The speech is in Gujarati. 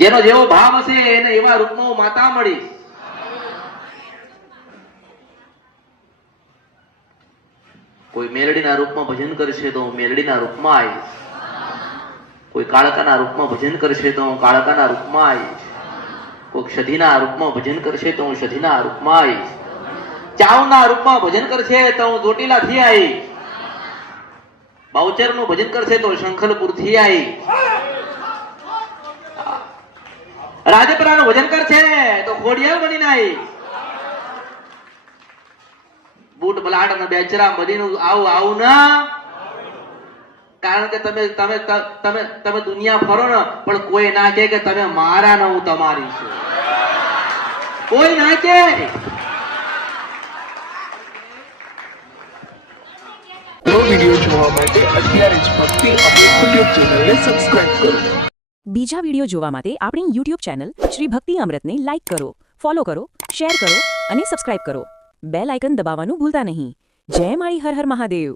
જેનો જેવો ભાવ હશે એને એવા રૂપમાં હું માતા મળીશ. કોઈ મેલડીના રૂપમાં ભજન કરશે તો હું મેલડીના રૂપમાં આવીશ. કોઈ કાળકાના રૂપમાં ભજન કરશે તો હું કાળકાના રૂપમાં આવીશ. કોઈ ક્ષધિના રૂપમાં ભજન કરશે તો હું ક્ષધિના રૂપમાં આવીશ. ચાવના રૂપમાં ભજન કરશે તો હું ચોટીલાથી આવીશ. બાઉચરનું ભજન કરશે તો શંખલપુરથી આવીશ. રાજપરાનું ભજન કરશે તો ખોડિયાર બનીને આવીશ. બૂટ બલાટ અને બેચરા બધીનું આવું આવું ના, કારણ કે તમે તમે તમે તમે દુનિયા ફરો ને પણ કોઈ ના કહે કે તમે મારા ને હું તમારી છું. કોઈ ના કહે. વિડિયો જોવા માટે અત્યારે જ ભક્તિ અમૃત યુટ્યુબ ચેનલને સબસ્ક્રાઇબ કરો. બીજા વિડિયો જોવા માટે આપણી યુટ્યુબ ચેનલ શ્રી ભક્તિ અમૃતને લાઇક કરો, ફોલો કરો, શેર કરો અને સબસ્ક્રાઇબ કરો. બેલ આઇકન દબાવવાનું ભૂલતા નહીં. જય માળી હર હર મહાદેવ.